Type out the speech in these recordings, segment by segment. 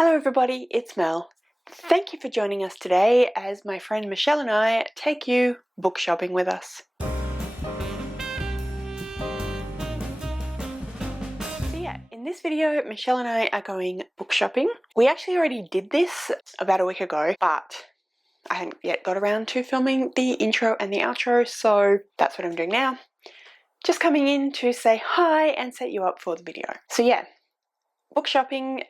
Hello everybody, it's Mel. Thank you for joining us today as my friend Michelle and I take you book shopping with us. In this video, Michelle and I are going book shopping. We actually already did this about a week ago, but I hadn't yet got around to filming the intro and the outro, so that's what I'm doing now. Just coming in to say hi and set you up for the video. So yeah, book shopping,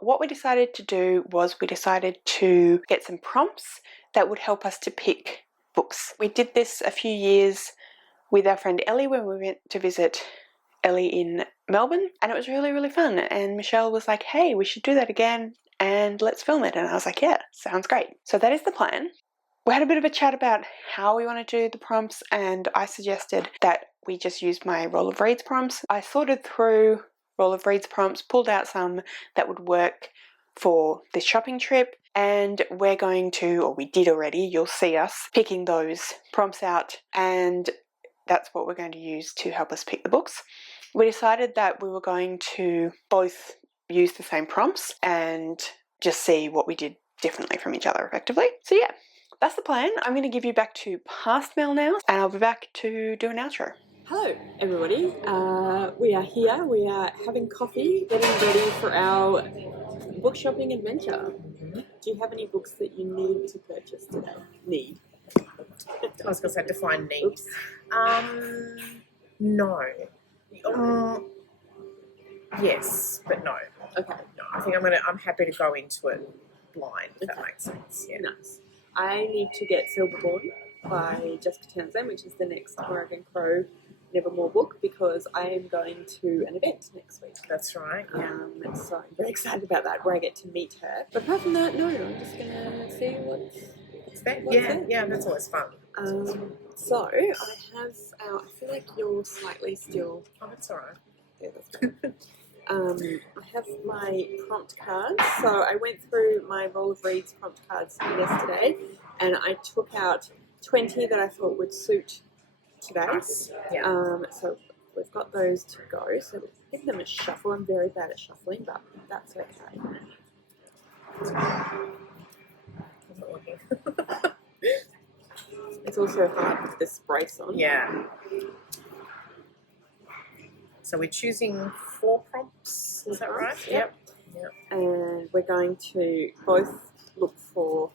what we decided to do was we decided to get some prompts that would help us to pick books. We did this a few years with our friend Ellie when we went to visit Ellie in Melbourne, and it was really fun. And Michelle was like, hey, we should do that again and let's film it. And I was like, yeah, sounds great. So that is the plan. We had a bit of a chat about how we want to do the prompts, and I suggested that we just use my Roll of Reads prompts. I sorted through Roll of Reads prompts, pulled out some that would work for this shopping trip, and we're going to, or we did already, you'll see us picking those prompts out, and that's what we're going to use to help us pick the books. We decided that we were going to both use the same prompts and just see what we did differently from each other effectively. So yeah, that's the plan. I'm going to give you back to past Mel now, and I'll be back to do an outro. Hello everybody, we are here, we are having coffee, getting ready for our book shopping adventure. Do you have any books that you need to purchase today? Need? I was going to say define need. Oops. No. Yes, but no. Okay. No, I think I'm happy to go into it blind, if that makes sense. Yeah. Nice. I need to get Silverborn by Jessica Townsend, which is the next Morgan Crow Nevermore book, because I am going to an event next week. That's right. Yeah. So I'm very excited about that, where I get to meet her. But apart from that, no, I'm just going to see what's there. Yeah, that's always fun. So I have I feel like you're slightly still. Oh, that's all right. Yeah, that's right. I have my prompt cards. So I went through my Roll of Reads prompt cards yesterday, and I took out 20 that I thought would suit today. Yeah. So we've got those to go. So we'll give them a shuffle. I'm very bad at shuffling, but that's okay. I'm not looking. It's also hard with this brace on. Yeah. So we're choosing 4 prompts, is that right? Yep. And we're going to both look for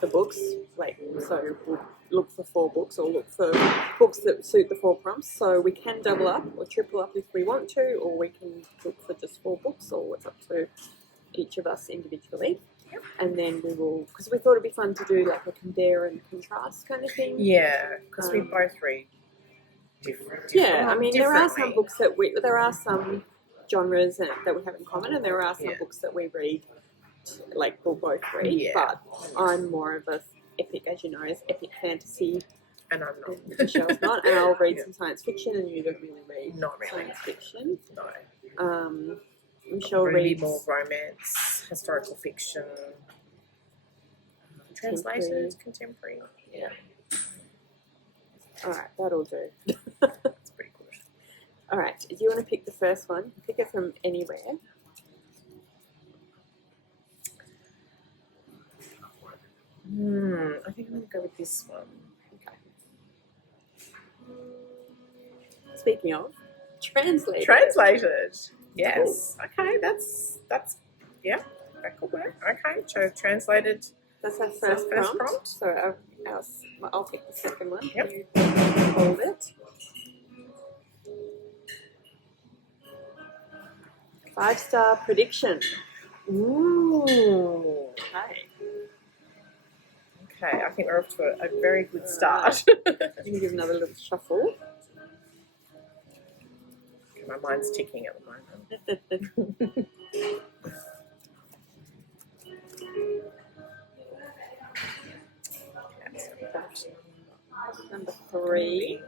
the books, so we'll look for 4 books, or look for books that suit the 4 prompts. So we can double up or triple up if we want to, or we can look for just 4 books, or it's up to each of us individually. Yep. And then we will, because we thought it'd be fun to do like a compare and contrast kind of thing. Yeah, because we both read different. Yeah, I mean, there are some books that there are some genres that we have in common, and there are some books that we read, like we'll both read, but I'm more of a epic, as you know, is epic fantasy. And I'm not. And Michelle's not, and I'll read some science fiction, and you don't really read science fiction. No. Michelle reads more romance, historical fiction, translated, contemporary. Yeah. All right, that'll do. That's pretty good. All right, do you want to pick the first one? Pick it from anywhere. I think I'm going to go with this one. Okay. Speaking of, translated. Translated. Yes. Cool. Okay, that's yeah. That could work. Okay, so translated. That's our first prompt. So I'll pick the second one. Yep. You hold it. 5-star prediction. Ooh. Okay. Okay, I think we're off to a very good start. I'm going to give another little shuffle. Okay, my mind's ticking at the moment. Number 3.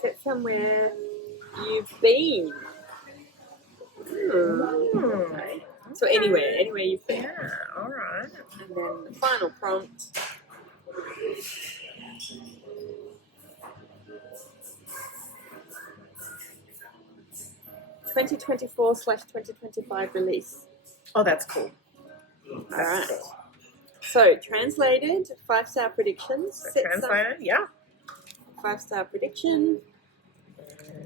Sit somewhere you've been. Okay. So anywhere you've been. Yeah, alright. And then the final prompt. 2024/2025 release. Oh, that's cool. Alright. So, translated, 5-star predictions. So translated, yeah. 5-star prediction.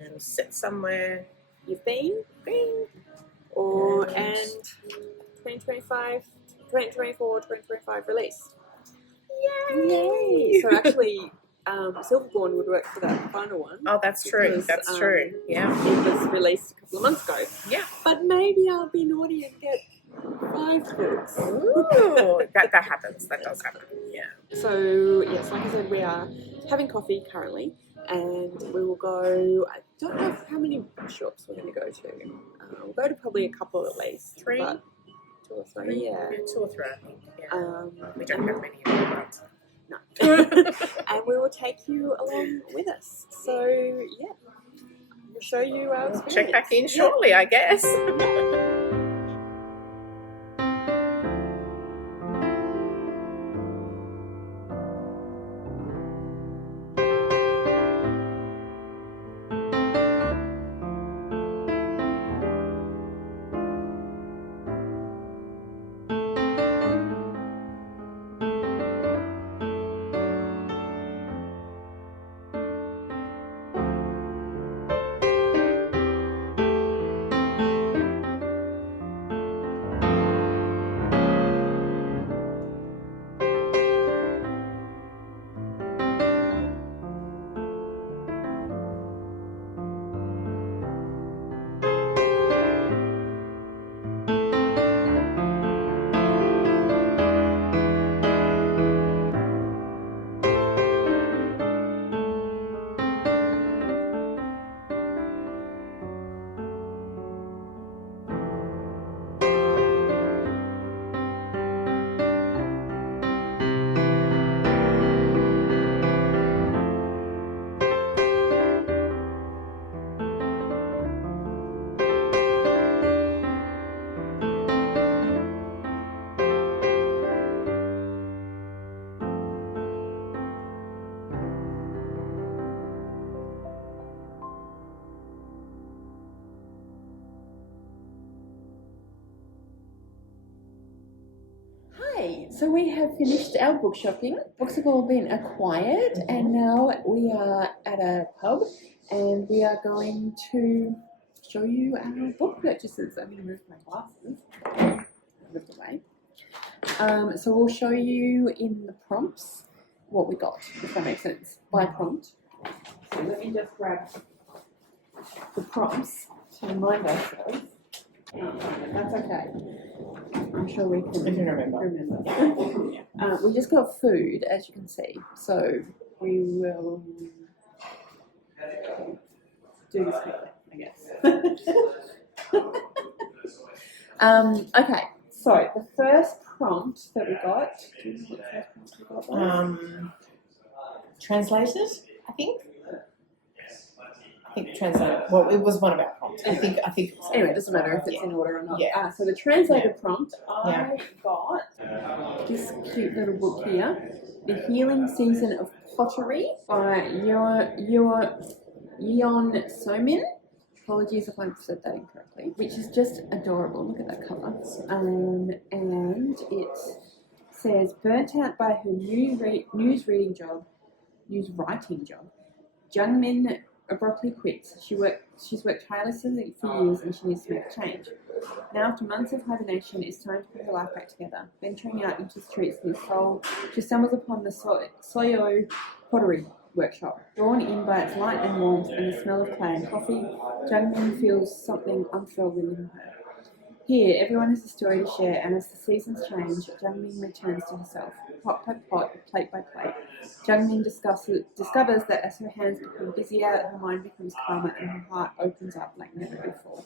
And sit somewhere. You've been. And 2024/2025 release. Yay! So actually, Silverborn would work for that final one. Oh, that's true. Because, That's true. Yeah. It was released a couple of months ago. Yeah. But maybe I'll be naughty and get 5 books. Ooh, that happens. That does happen. Yeah. So, yes, like I said, we are having coffee currently, and we will go, I don't know how many shops we're going to go to. We'll go to probably a couple at least. 3? But 2 or 3, yeah. 2 or 3, I think. Yeah. We don't and- have many of them. No. And we will take you along with us. So, yeah, we'll show you our experience. Check back in shortly, I guess. Hi, so we have finished our book shopping. Books have all been acquired, and now we are at a pub, and we are going to show you our book purchases. I'm going to move my glasses. Move away. So we'll show you in the prompts what we got, if that makes sense, by prompt. So let me just grab the prompts to remind ourselves. That's okay. I'm sure we can remember. We just got food, as you can see, so we will do this quickly, I guess. Okay, so the first prompt that we got. Do you know what the first prompt we got was? Translated, I think. Translated. Well, it was one of our prompts. I think. Anyway, it doesn't matter if it's in order or not. Yeah. So the translated prompt, I got this cute little book here, The Healing Season of Pottery by Yeon Somin. Apologies if I've said that incorrectly. Which is just adorable. Look at that cover. And it says, burnt out by her news writing job, Jungmin abruptly quits. She's worked tirelessly for years and she needs to make a change. Now, after months of hibernation, it's time to put her life back together. Venturing out into the streets near Seoul, she stumbles upon the Soyo pottery workshop. Drawn in by its light and warmth and the smell of clay and coffee, Jungmin feels something unfurl within her. Here, everyone has a story to share, and as the seasons change, Jungmin returns to herself, pot by pot, plate by plate. Jungmin discovers that as her hands become busier, her mind becomes calmer, and her heart opens up like never before.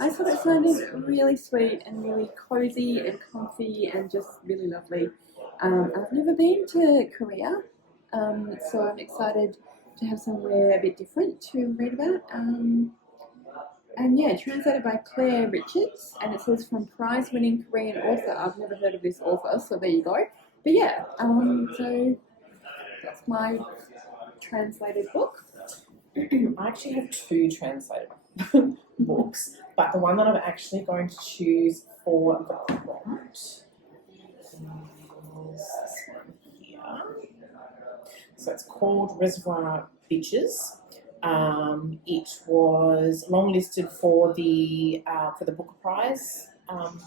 I thought it sounded really sweet and really cozy and comfy and just really lovely. I've never been to Korea, so I'm excited to have somewhere a bit different to read about. And yeah, translated by Claire Richards, and it says from prize-winning Korean author. I've never heard of this author, so there you go. But yeah, so that's my translated book. I actually have 2 translated books, but the one that I'm actually going to choose for the prompt is this one here. So it's called Reservoir Bitches. It was longlisted for the Booker Prize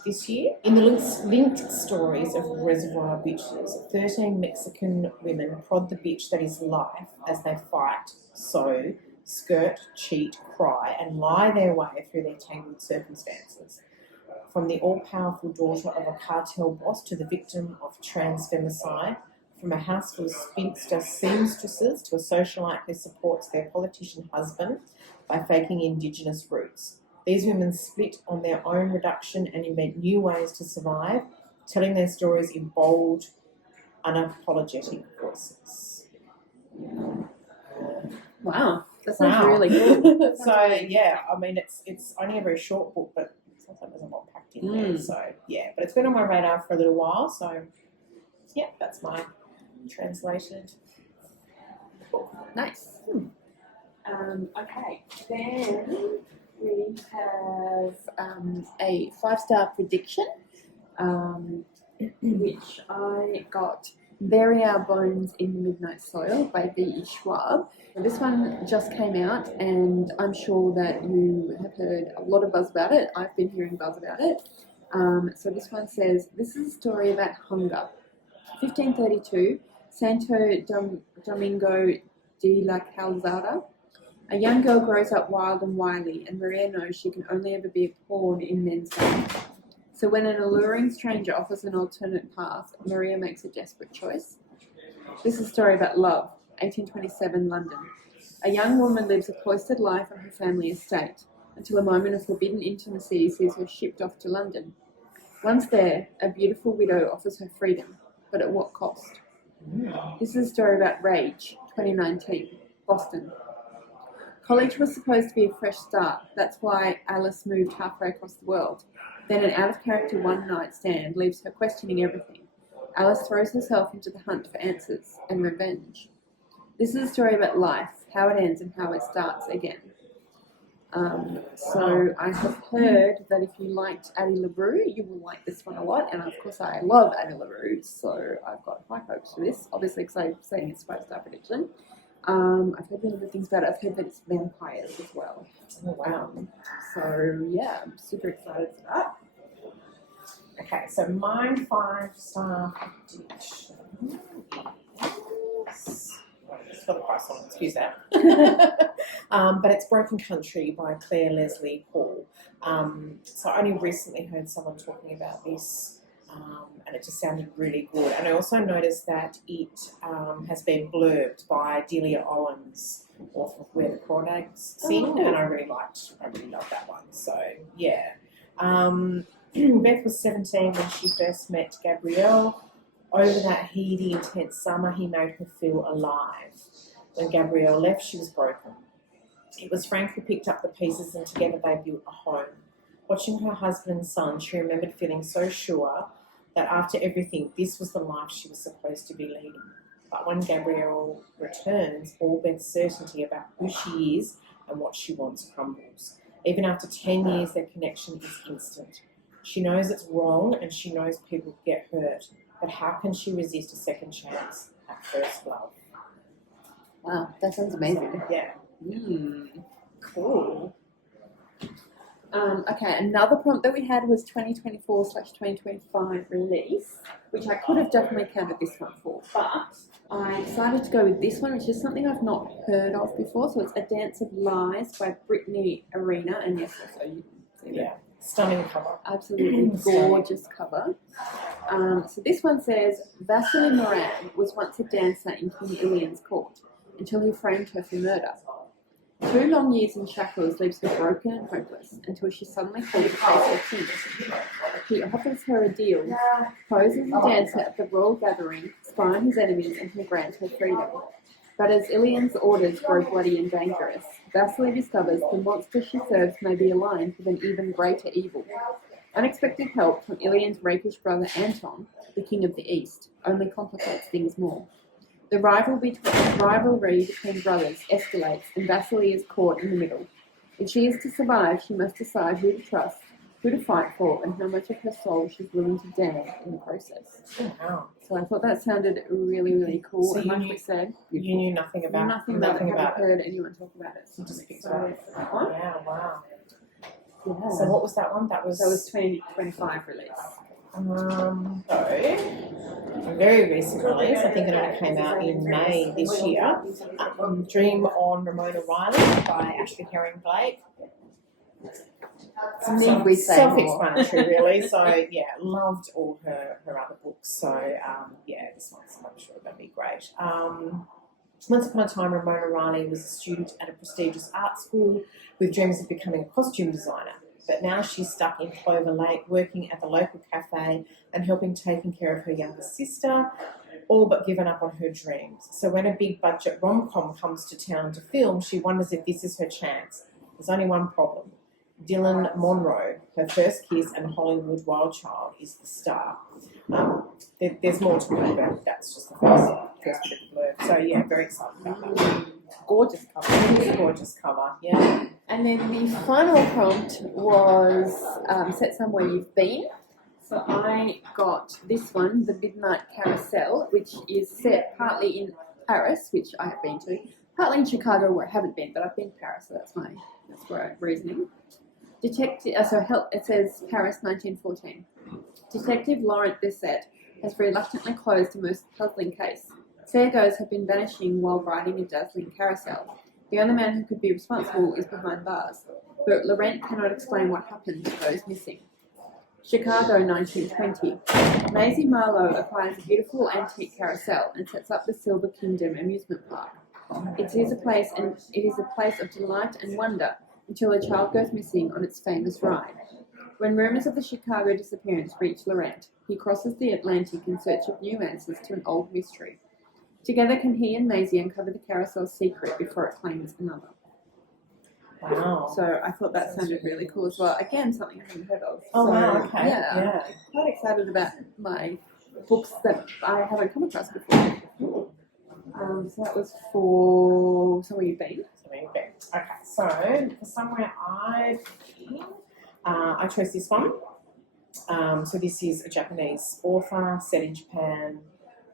this year. In the linked stories of Reservoir Bitches, 13 Mexican women prod the bitch that is life as they fight, sew, skirt, cheat, cry, and lie their way through their tangled circumstances. From the all-powerful daughter of a cartel boss to the victim of trans-femicide, from a house full of spinster seamstresses to a socialite who supports their politician husband by faking Indigenous roots. These women split on their own reduction and invent new ways to survive, telling their stories in bold, unapologetic voices. Wow, that sounds really good. So yeah, I mean it's only a very short book, but sometimes there's a lot packed in there. So yeah, but it's been on my radar for a little while. So yeah, that's my translated book. Nice. Okay, then we have a 5-star prediction, which I got. Bury Our Bones in the Midnight Soil by V.E. Schwab. This one just came out, and I'm sure that you have heard a lot of buzz about it. I've been hearing buzz about it. So this one says, this is a story about hunger. 1532, Santo Domingo de la Calzada. A young girl grows up wild and wily, and Maria knows she can only ever be a pawn in men's games. So when an alluring stranger offers an alternate path, Maria makes a desperate choice. This is a story about love, 1827 London. A young woman lives a cloistered life on her family estate, until a moment of forbidden intimacy sees her shipped off to London. Once there, a beautiful widow offers her freedom, but at what cost? This is a story about Rage, 2019, Boston. College was supposed to be a fresh start. That's why Alice moved halfway across the world. Then an out-of-character one-night stand leaves her questioning everything. Alice throws herself into the hunt for answers and revenge. This is a story about life, how it ends and how it starts again. So I have heard that if you liked Addie LaRue, you will like this one a lot. And of course I love Addie LaRue, so I've got high hopes for this. Obviously because I'm saying it's 5-star prediction. I've heard really good things about it. I've heard that it's vampires as well. Oh, wow. So yeah, I'm super excited for that. Okay, so my 5-star prediction is... It's got the price on it, excuse that. But it's Broken Country by Claire Leslie Hall. So I only recently heard someone talking about this, and it just sounded really good. And I also noticed that it has been blurbed by Delia Owens, author of Where the Crawdads Sing, and I really loved that one. So yeah. Beth was 17 when she first met Gabrielle. Over that heady, intense summer, he made her feel alive. When Gabrielle left, she was broken. It was Frank who picked up the pieces and together they built a home. Watching her husband and son, she remembered feeling so sure that after everything, this was the life she was supposed to be leading. But when Gabrielle returns, all Beth's certainty about who she is and what she wants crumbles. Even after 10 years, their connection is instant. She knows it's wrong and she knows people get hurt. But how can she resist a second chance at first love? Wow, that sounds amazing. Yeah. Cool. Okay, another prompt that we had was 2024/2025 release, which I could have definitely counted this one for, but I decided to go with this one, which is something I've not heard of before. So it's A Dance of Lies by Brittany Arena, and yes, also you can see that. Stunning cover. Absolutely gorgeous cover. So this one says, Vasily Moran was once a dancer in King Ilian's court until he framed her for murder. 2 long years in shackles leaves her broken and hopeless until she's suddenly called to face her king. He offers her a deal, poses a dancer at the royal gathering, spy on his enemies, and can grant her freedom. But as Ilian's orders grow bloody and dangerous, Vasily discovers the monster she serves may be aligned with an even greater evil. Unexpected help from Ilian's rakish brother Anton, the king of the East, only complicates things more. The rivalry between brothers escalates and Vasily is caught in the middle. If she is to survive, she must decide who to trust, who to fight for, and how much of her soul she's willing to damn in the process. Oh, wow. So I thought that sounded really, really cool. So and like we said, You knew nothing about nothing about it. Haven't heard anyone talk about it. So You just picked it excited up. for that one. Yeah, wow. Yeah. So what was that one? That was 2025 release. a very recent release. I think it only came out in May this year. Dream on Ramona Riley by Ashley Herring Blake. Need we say more? Self-explanatory, really. So yeah, loved all her other books. So yeah, this one's I'm sure going to be great. Once upon a time, Ramona Riley was a student at a prestigious art school with dreams of becoming a costume designer. But now she's stuck in Clover Lake, working at the local cafe and helping taking care of her younger sister, all but given up on her dreams. So when a big budget rom-com comes to town to film, she wonders if this is her chance. There's only one problem. Dylan Monroe, her first kiss and Hollywood wild child, is the star. There's more to it, but that's just the first bit of the blurb. So yeah, very excited about that. Gorgeous cover. Gorgeous cover, yeah. And then the final prompt was set somewhere you've been. So I got this one, The Midnight Carousel, which is set partly in Paris, which I have been to, partly in Chicago, where I haven't been, but I've been to Paris, so that's where I'm reasoning. It says Paris, 1914. Detective Laurent Bisset has reluctantly closed a most puzzling case. Fairgoers have been vanishing while riding a dazzling carousel. The only man who could be responsible is behind bars, but Laurent cannot explain what happened to those missing. Chicago, 1920. Maisie Marlowe acquires a beautiful antique carousel and sets up the Silver Kingdom amusement park. It is a place of delight and wonder until a child goes missing on its famous ride. When rumours of the Chicago disappearance reach Laurent, he crosses the Atlantic in search of new answers to an old mystery. Together can he and Maisie uncover the carousel's secret before it claims another. Wow. So I thought that sounded really cool as well. Again, something I haven't heard of. Oh, so, wow, okay. Yeah, I'm quite excited about my books that I haven't come across before. So that was for Somewhere You've Been. Okay, so for Somewhere I've Been, I chose this one. So this is a Japanese author set in Japan.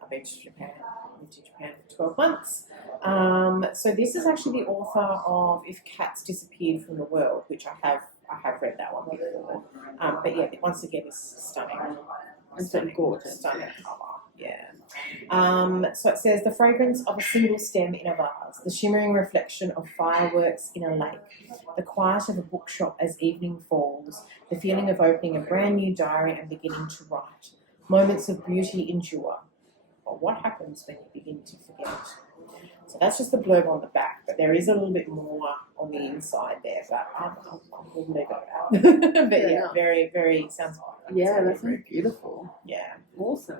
I've been to Japan. Lived in Japan for 12 months. So this is actually the author of If Cats Disappeared from the World, which I have read that one before. But yeah, once again, it's stunning. Stunning, gorgeous. Stunning cover. Yeah. So it says, the fragrance of a single stem in a vase, the shimmering reflection of fireworks in a lake, the quiet of a bookshop as evening falls, the feeling of opening a brand new diary and beginning to write. Moments of beauty endure. But what happens when you begin to forget? So that's just the blurb on the back, but there is a little bit more on the inside there, but I'll leave it out. But yeah, very, very, sounds like yeah, that sounds beautiful. Yeah. Awesome.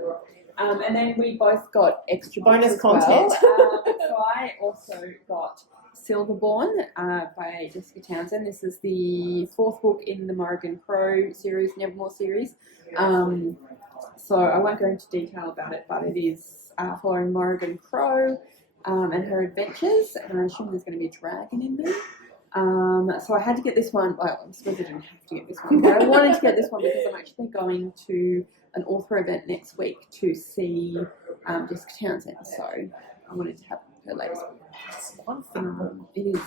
And then we both got extra bonus books as content. Well. So I also got Silverborn by Jessica Townsend. This is the fourth book in the Morrigan Crow series, Nevermore series. So I won't go into detail about it, but it is following Morrigan Crow and her adventures. And I assume there's going to be a dragon in there. So I had to get this one. Well, I suppose I didn't have to get this one, but I wanted to get this one because I'm actually going to an author event next week to see Jessica Townsend. So I wanted to have her latest book. It is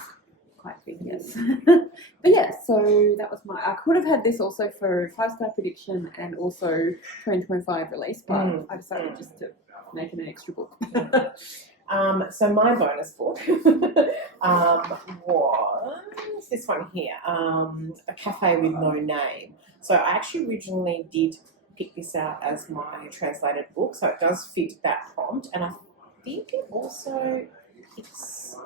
quite big, yes. But yeah, so that was I could have had this also for 5-star prediction and also 2025 release, but I decided just to make it an extra book. So my bonus book was this one here, A Cafe with No Name. So I actually originally did pick this out as my translated book, so it does fit that prompt, and I think it also it's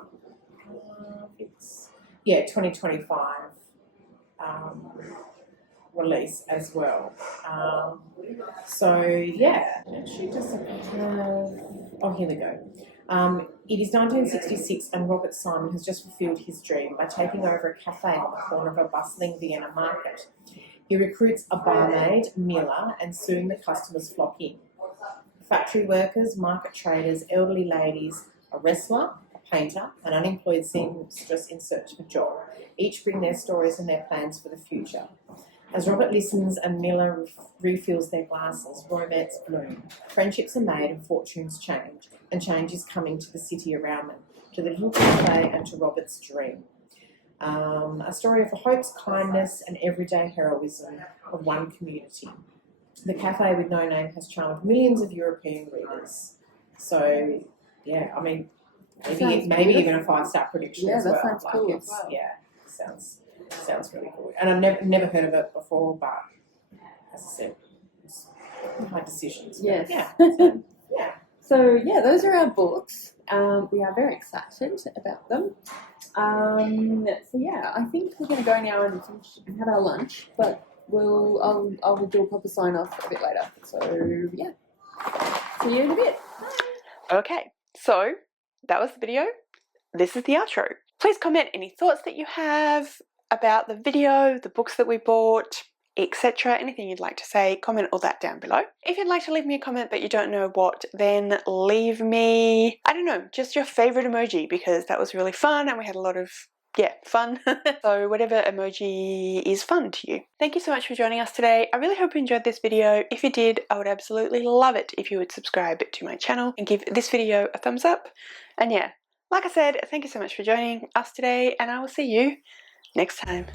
2025 release as well. So yeah, actually just here we go. It is 1966 and Robert Simon has just fulfilled his dream by taking over a cafe on the corner of a bustling Vienna market. He recruits a barmaid, Mila, and soon the customers flock in. Factory workers, market traders, elderly ladies, a wrestler, a painter, an unemployed seamstress in search of a job. Each bring their stories and their plans for the future. As Robert listens and Miller refills their glasses, romance bloom. Friendships are made and fortunes change, and change is coming to the city around them, to the little cafe and to Robert's dream. A story of hopes, kindness and everyday heroism of one community. The cafe with no name has charmed millions of European readers. So, yeah, I mean, maybe even a 5-star prediction as well. Yeah, that sounds cool as well. Yeah, sounds really cool. And I've never heard of it before, but as I said, it's hard decisions. Yes. Yeah. So, yeah. So yeah, those are our books. We are very excited about them. So yeah, I think we're going to go now and finish and have our lunch, but I'll do a proper sign off a bit later. So yeah, see you in a bit. Okay, so that was the video. This is the outro. Please comment any thoughts that you have about the video, the books that we bought, etc. Anything you'd like to say, comment all that down below. If you'd like to leave me a comment but you don't know what, then leave me, I don't know, just your favorite emoji, because that was really fun and we had a lot of, yeah, fun. So whatever emoji is fun to you. Thank you so much for joining us today. I really hope you enjoyed this video. If you did, I would absolutely love it if you would subscribe to my channel and give this video a thumbs up. And yeah, like I said, thank you so much for joining us today, and I will see you next time.